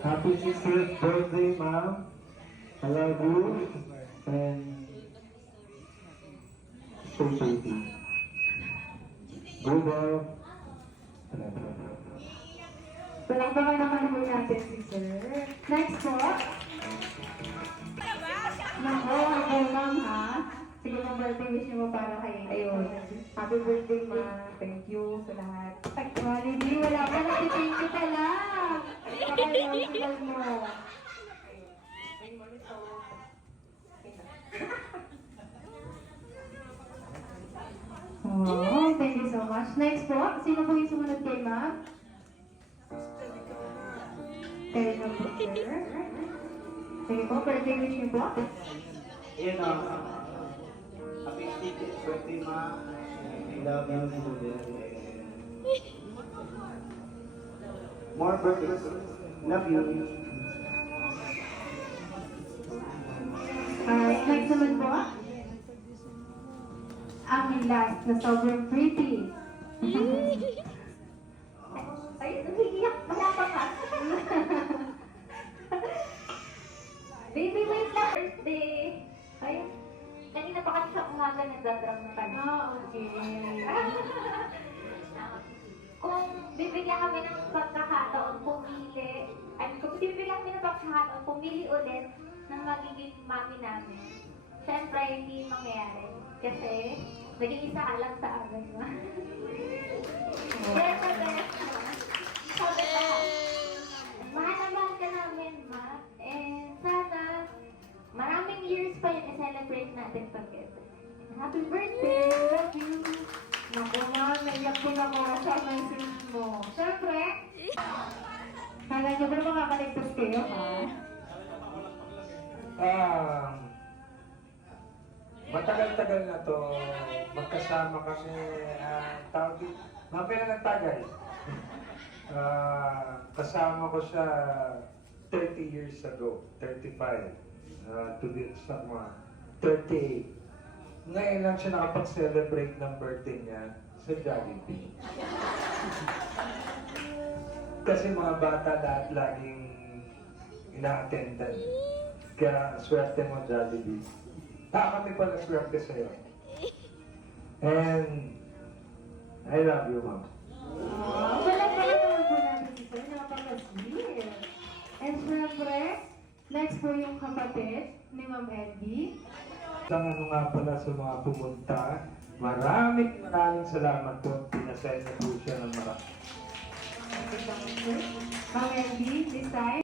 Happy 60th birthday, ma'am. I love you. And stay safe. Good health. Palakpakan naman po natin si Sir. Next po. Nako, ako ma'am ha. Sige na birthday wish niyo mo para kay Ayun. Happy birthday, ma. Thank you sa lahat. Actually, wala pa nag-thank you pala. Pakailangan mo. Oh, thank you so much. Next po, sino po yung sumunod kay ma'am? Kayo na po, sir. Sige po, birthday wish niyo po. Yun happy 60th birthday, ma'am. I love you. More birthdays. Love you. Next naman po, ang last na sobrang pretty. Ay, nag-iiyak. Wala pa ka. Baby, wait lang. Birthday. Ay, kanina pa kasi sa umaga nagdadram na tayo. Okay. Kung bibigyan kami ng pagkakataon pumili, kung bibigyan kami ng pagkakataon pumili ulit ng magiging mami namin, syempre hindi mangyayari. Kasi naging isa ka lang sa amin, ma. Yes, sabi ka, mahal na mahal ka namin, ma. And sana maraming years pa yun i-celebrate natin together. Happy birthday! Love you! Naku ma'am, naiyak din ako sa message mo. Siyempre, kala niyo ba makakaligtas kayo, ha? Matagal-tagal na to. Magkasama kami. Tawag din. Mapila ng tagay. Kasama ko siya 30 years ago. 35. To be sa mga 38. Ngayon lang siya nakapag-celebrate ng birthday niya sa Jollibee. Kasi mga bata lahat laging ina-attendan. Kaya swerte mo Jollibee. Kami pala swerte sa'yo. And I love you, ma'am. Wala naman po natin si Sir, napaka-sweet. And syempre, next po yung kapatid ni Ma'am Eddie. Isang ano nga pala sa mga pumunta, maraming salamat po. Pinasaya na po siya ng marami. Ma'am Eddie, this time.